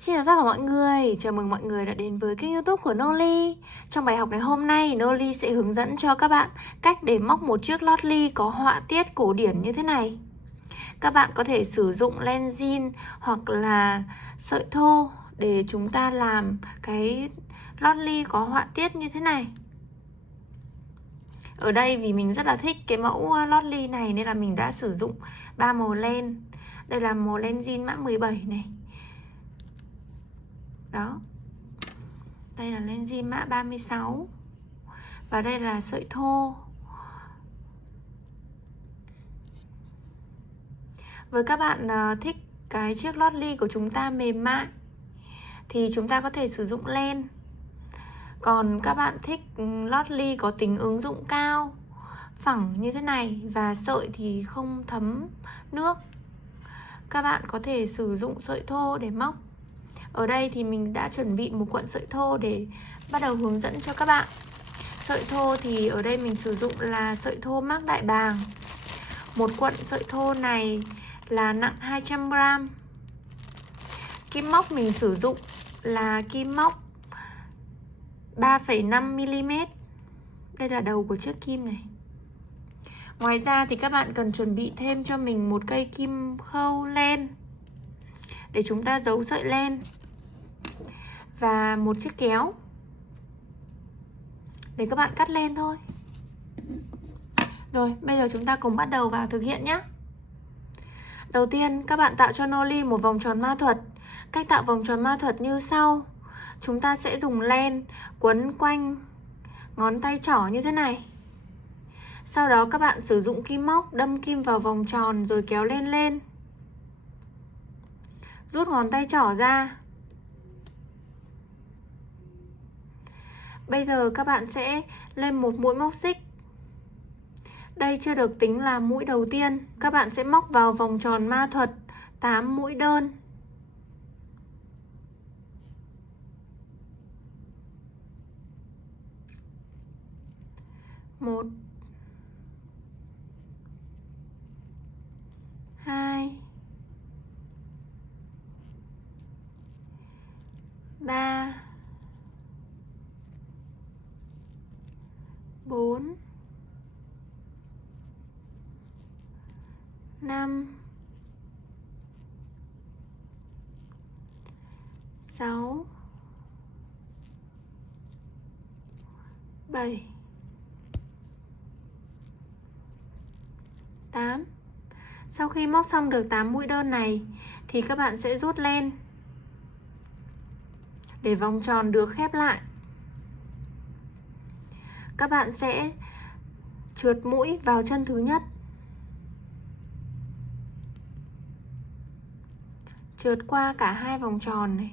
Xin chào tất cả mọi người, chào mừng mọi người đã đến với kênh YouTube của Noli. Trong bài học ngày hôm nay, Noli sẽ hướng dẫn cho các bạn cách để móc một chiếc lót ly có họa tiết cổ điển như thế này. Các bạn có thể sử dụng len zin hoặc là sợi thô để chúng ta làm cái lót ly có họa tiết như thế này. Ở đây vì mình rất là thích cái mẫu lót ly này nên là mình đã sử dụng 3 màu len. Đây là màu len zin mã 17 này. Đó. Đây là len zin mã 36. Và đây là sợi thô. Với các bạn thích cái chiếc lót ly của chúng ta mềm mại thì chúng ta có thể sử dụng len. Còn các bạn thích lót ly có tính ứng dụng cao, phẳng như thế này và sợi thì không thấm nước, các bạn có thể sử dụng sợi thô để móc. Ở đây thì mình đã chuẩn bị một cuộn sợi thô để bắt đầu hướng dẫn cho các bạn. Sợi thô thì ở đây mình sử dụng là sợi thô mác Đại Bàng. Một cuộn sợi thô này là nặng 200g. Kim móc mình sử dụng là kim móc 3,5mm. Đây là đầu của chiếc kim này. Ngoài ra thì các bạn cần chuẩn bị thêm cho mình một cây kim khâu len để chúng ta giấu sợi len, và một chiếc kéo để các bạn cắt len thôi. Rồi, bây giờ chúng ta cùng bắt đầu vào thực hiện nhé. Đầu tiên, các bạn tạo cho Noli một vòng tròn ma thuật. Cách tạo vòng tròn ma thuật như sau. Chúng ta sẽ dùng len quấn quanh ngón tay trỏ như thế này. Sau đó các bạn sử dụng kim móc đâm kim vào vòng tròn rồi kéo len lên. Rút ngón tay trỏ ra. Bây giờ các bạn sẽ lên một mũi móc xích. Đây chưa được tính là mũi đầu tiên. Các bạn sẽ móc vào vòng tròn ma thuật 8 mũi đơn. 1 2 3 4 5 6 7 8. Sau khi móc xong được 8 mũi đơn này thì các bạn sẽ rút len để vòng tròn được khép lại. Các bạn sẽ trượt mũi vào chân thứ nhất, trượt qua cả hai vòng tròn này.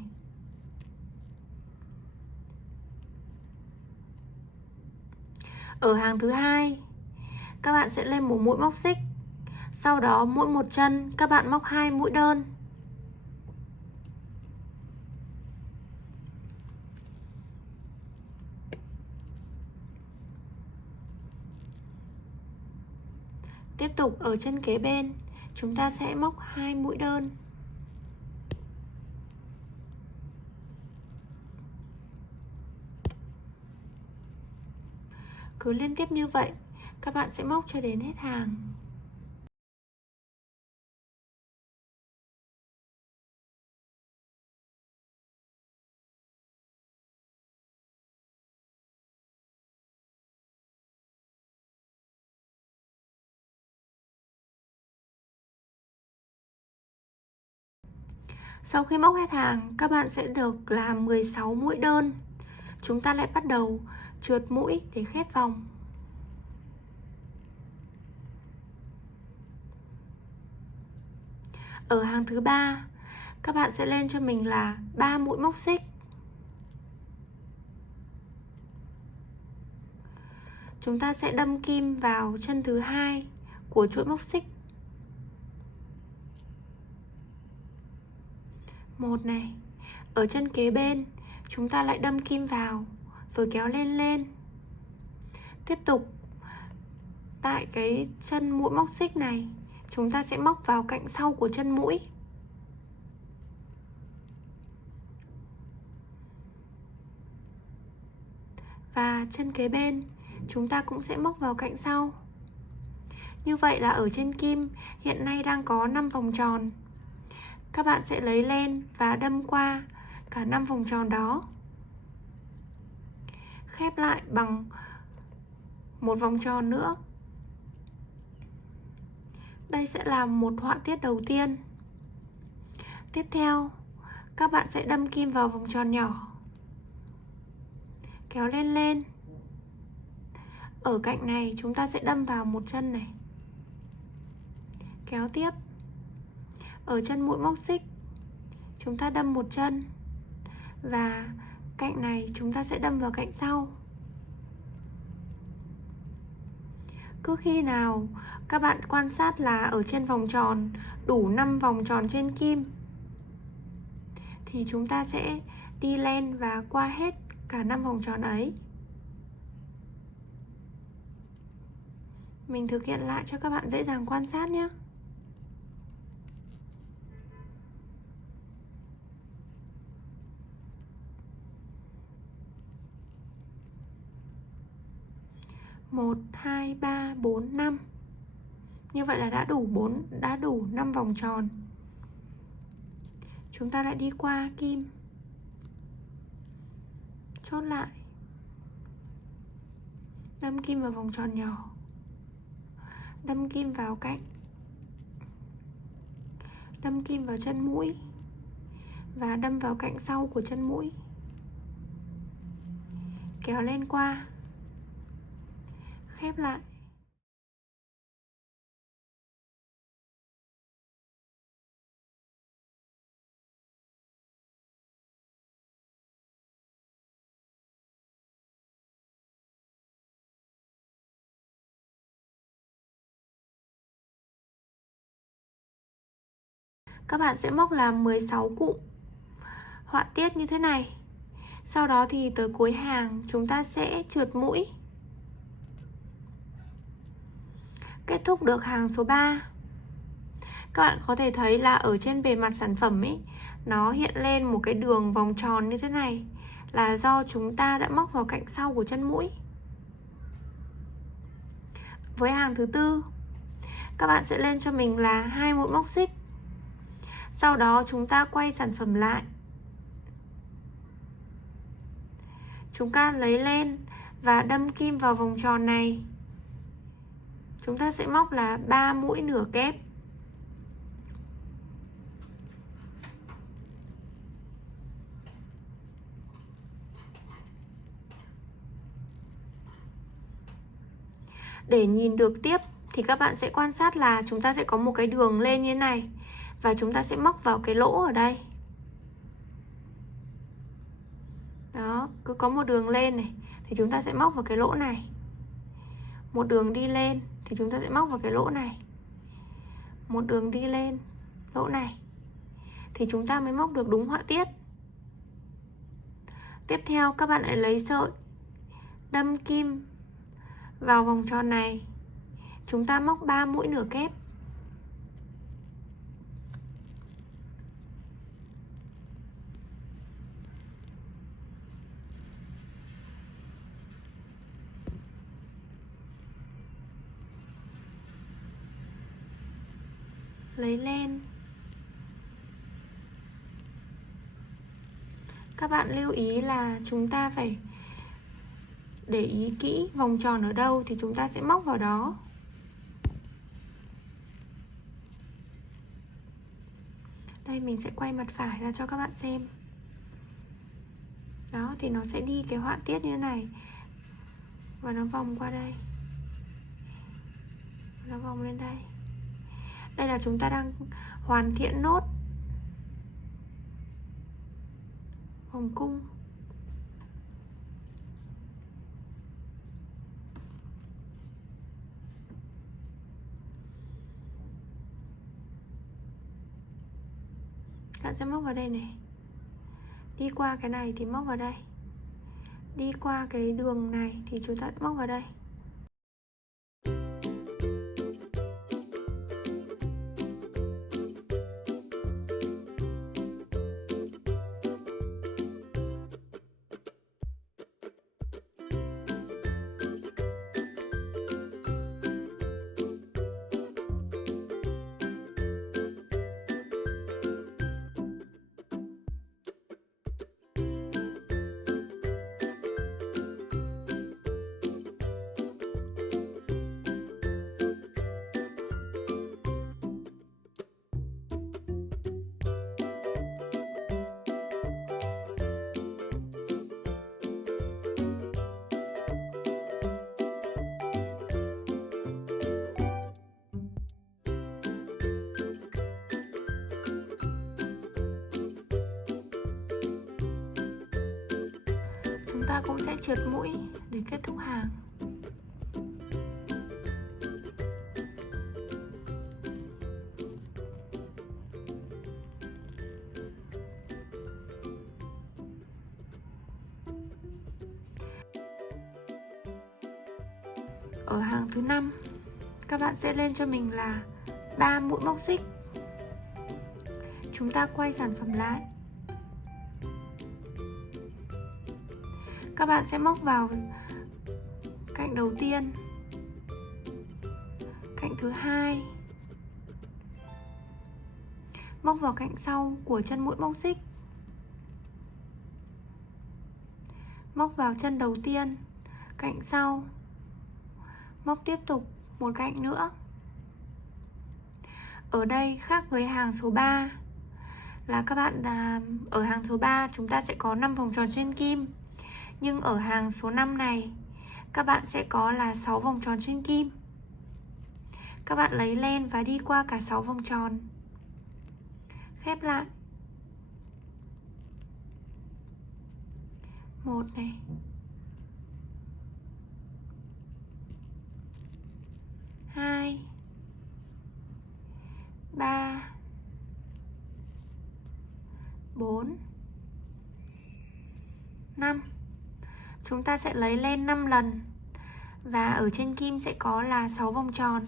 Ở hàng thứ hai, các bạn sẽ lên một mũi móc xích. Sau đó mỗi một chân các bạn móc 2 mũi đơn. Tiếp tục ở chân kế bên, chúng ta sẽ móc 2 mũi đơn. Cứ liên tiếp như vậy, các bạn sẽ móc cho đến hết hàng. Sau khi móc hết hàng, các bạn sẽ được làm 16 mũi đơn. Chúng ta lại bắt đầu trượt mũi để khép vòng. Ở hàng thứ ba, các bạn sẽ lên cho mình là 3 mũi móc xích. Chúng ta sẽ đâm kim vào chân thứ hai của chuỗi móc xích. Một này. Ở chân kế bên, chúng ta lại đâm kim vào rồi kéo len lên. Tiếp tục, tại cái chân mũi móc xích này, chúng ta sẽ móc vào cạnh sau của chân mũi. và chân kế bên chúng ta cũng sẽ móc vào cạnh sau. Như vậy là ở trên kim hiện nay đang có 5 vòng tròn. Các bạn sẽ lấy len và đâm qua cả 5 vòng tròn đó, khép lại bằng một vòng tròn nữa. Đây sẽ là một họa tiết đầu tiên. Tiếp theo, các bạn sẽ đâm kim vào vòng tròn nhỏ, kéo lên lên. Ở cạnh này chúng ta sẽ đâm vào một chân này, kéo tiếp. Ở chân mũi móc xích chúng ta đâm một chân, và cạnh này chúng ta sẽ đâm vào cạnh sau. Cứ khi nào các bạn quan sát là ở trên vòng tròn đủ 5 vòng tròn trên kim thì chúng ta sẽ đi len và qua hết cả 5 vòng tròn ấy. Mình thực hiện lại cho các bạn dễ dàng quan sát nhé. Một, hai, ba, bốn, 5. Như vậy là đã đủ 5 vòng tròn. Chúng ta lại đi qua kim, chốt lại, đâm kim vào vòng tròn nhỏ, đâm kim vào cạnh, đâm kim vào chân mũi và đâm vào cạnh sau của chân mũi, kéo lên qua, khép lại. Các bạn sẽ móc là 16 cụm họa tiết như thế này. Sau đó thì tới cuối hàng chúng ta sẽ trượt mũi. Kết thúc được hàng số 3. Các bạn có thể thấy là ở trên bề mặt sản phẩm ấy, nó hiện lên một cái đường vòng tròn như thế này, là do chúng ta đã móc vào cạnh sau của chân mũi. Với hàng thứ tư, các bạn sẽ lên cho mình là 2 mũi móc xích. Sau đó chúng ta quay sản phẩm lại. Chúng ta lấy lên và đâm kim vào vòng tròn này. Chúng ta sẽ móc là 3 mũi nửa kép. Để nhìn được tiếp thì các bạn sẽ quan sát là chúng ta sẽ có một cái đường lên như thế này, và chúng ta sẽ móc vào cái lỗ ở đây. Đó, cứ có một đường lên này thì chúng ta sẽ móc vào cái lỗ này. Một đường đi lên thì chúng ta sẽ móc vào cái lỗ này. Một đường đi lên lỗ này thì chúng ta mới móc được đúng họa tiết. Tiếp theo các bạn lại lấy sợi, đâm kim vào vòng tròn này. Chúng ta móc 3 mũi nửa kép. Lấy len. Các bạn lưu ý là chúng ta phải để ý kỹ vòng tròn ở đâu thì chúng ta sẽ móc vào đó. Đây mình sẽ quay mặt phải ra cho các bạn xem. Đó, thì nó sẽ đi cái họa tiết như thế này, và nó vòng qua đây, nó vòng lên đây. Đây là chúng ta đang hoàn thiện nốt vòng cung. Bạn sẽ móc vào đây này, đi qua cái này thì móc vào đây, đi qua cái đường này thì chúng ta móc vào đây. ta cũng sẽ trượt mũi để kết thúc hàng. Ở hàng thứ 5, các bạn sẽ lên cho mình là 3 mũi móc xích. Chúng ta quay sản phẩm lại. Các bạn sẽ móc vào cạnh đầu tiên, cạnh thứ hai, móc vào cạnh sau của chân mũi móc xích, móc vào chân đầu tiên, cạnh sau, móc tiếp tục một cạnh nữa. Ở đây khác với hàng số 3 là các bạn ở hàng số 3 chúng ta sẽ có 5 vòng tròn trên kim, nhưng ở hàng số 5 này các bạn sẽ có là 6 vòng tròn trên kim. Các bạn lấy len và đi qua cả 6 vòng tròn, khép lại. 1 này, 2, 3, 4, 5. Chúng ta sẽ lấy lên 5 lần và ở trên kim sẽ có là 6 vòng tròn.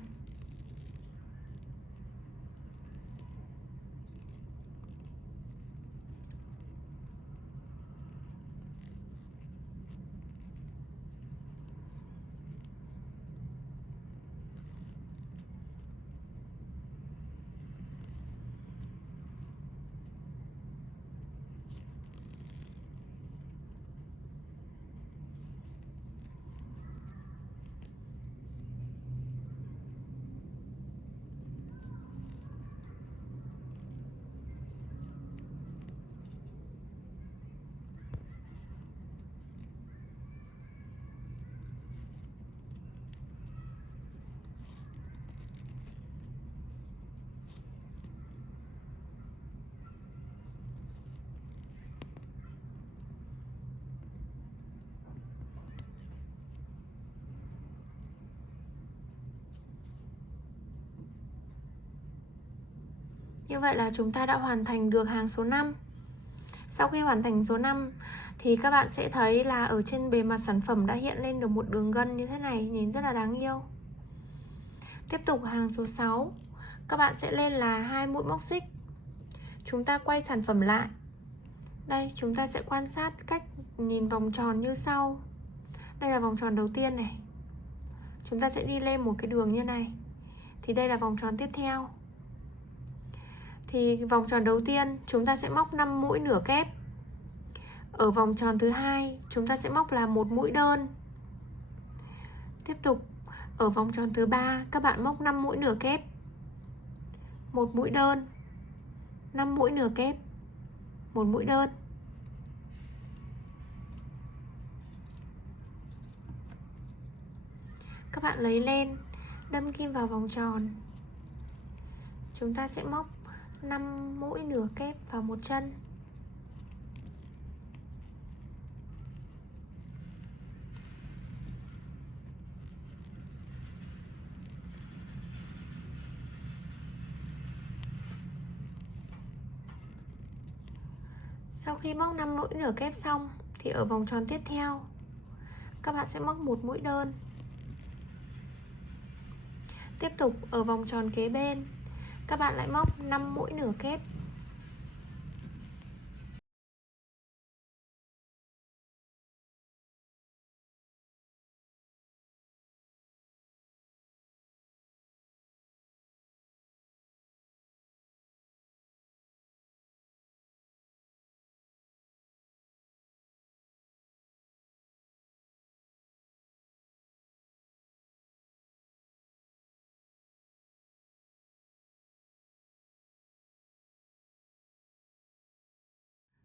Như vậy là chúng ta đã hoàn thành được hàng số 5. Sau khi hoàn thành số 5 thì các bạn sẽ thấy là ở trên bề mặt sản phẩm đã hiện lên được một đường gân như thế này, nhìn rất là đáng yêu. Tiếp tục hàng số 6, các bạn sẽ lên là 2 mũi móc xích. Chúng ta quay sản phẩm lại. Đây, chúng ta sẽ quan sát cách nhìn vòng tròn như sau. Đây là vòng tròn đầu tiên này. Chúng ta sẽ đi lên một cái đường như này. Thì đây là vòng tròn tiếp theo. Thì vòng tròn đầu tiên chúng ta sẽ móc 5 mũi nửa kép. Ở vòng tròn thứ hai chúng ta sẽ móc là 1 mũi đơn. Tiếp tục ở vòng tròn thứ 3 các bạn móc 5 mũi nửa kép, 1 mũi đơn, 5 mũi nửa kép, 1 mũi đơn. Các bạn lấy len, đâm kim vào vòng tròn. Chúng ta sẽ móc 5 mũi nửa kép vào một chân. Sau khi móc 5 mũi nửa kép xong thì ở vòng tròn tiếp theo các bạn sẽ móc 1 mũi đơn. Tiếp tục ở vòng tròn kế bên các bạn lại móc 5 mũi nửa kép.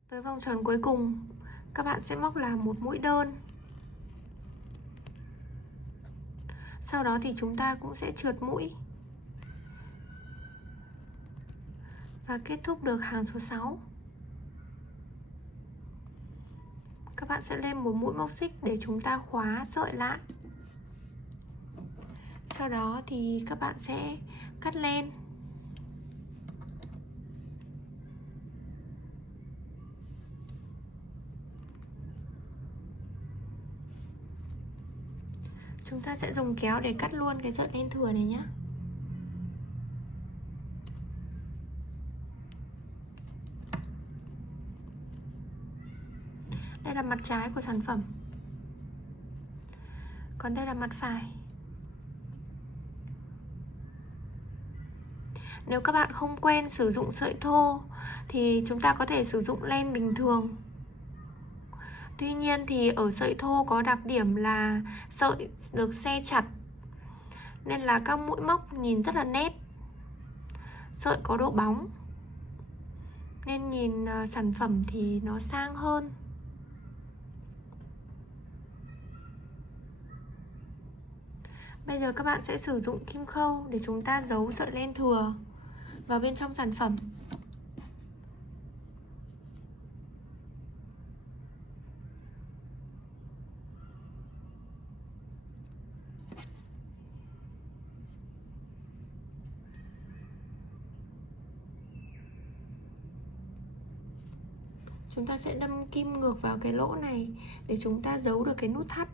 Tới vòng tròn cuối cùng các bạn sẽ móc là 1 mũi đơn. Sau đó thì chúng ta cũng sẽ trượt mũi và kết thúc được hàng số 6. Các bạn sẽ lên một mũi móc xích để chúng ta khóa sợi lại. Sau đó thì các bạn sẽ cắt lên. Chúng ta sẽ dùng kéo để cắt luôn cái sợi len thừa này nhé. Đây là mặt trái của sản phẩm, còn đây là mặt phải. Nếu các bạn không quen sử dụng sợi thô thì chúng ta có thể sử dụng len bình thường. Tuy nhiên thì ở sợi thô có đặc điểm là sợi được xe chặt, nên là các mũi móc nhìn rất là nét. Sợi có độ bóng nên nhìn sản phẩm thì nó sang hơn. Bây giờ các bạn sẽ sử dụng kim khâu để chúng ta giấu sợi len thừa vào bên trong sản phẩm. Chúng ta sẽ đâm kim ngược vào cái lỗ này để chúng ta giấu được cái nút thắt.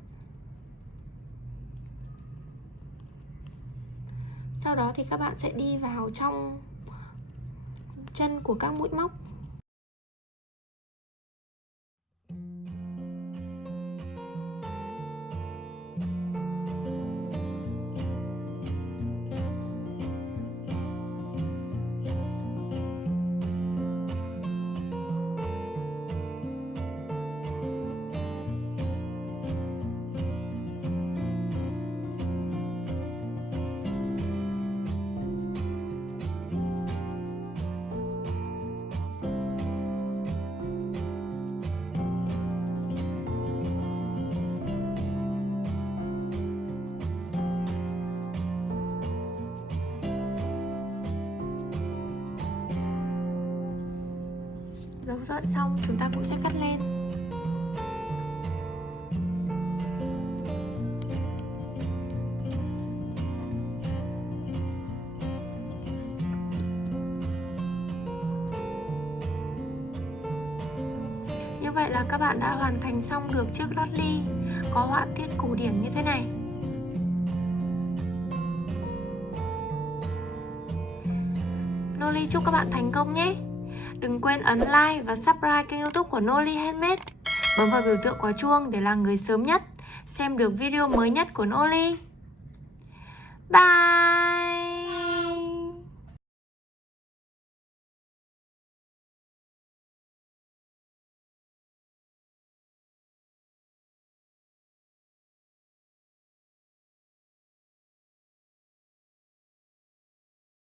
Sau đó thì các bạn sẽ đi vào trong chân của các mũi móc. Giấu sợi xong chúng ta cũng sẽ cắt len. Như vậy là các bạn đã hoàn thành xong được chiếc lót ly có họa tiết cổ điển như thế này. Noli chúc các bạn thành công nhé. Đừng quên ấn like và subscribe kênh YouTube của Noli Handmade. Bấm vào biểu tượng quả chuông để là người sớm nhất xem được video mới nhất của Noli. Bye!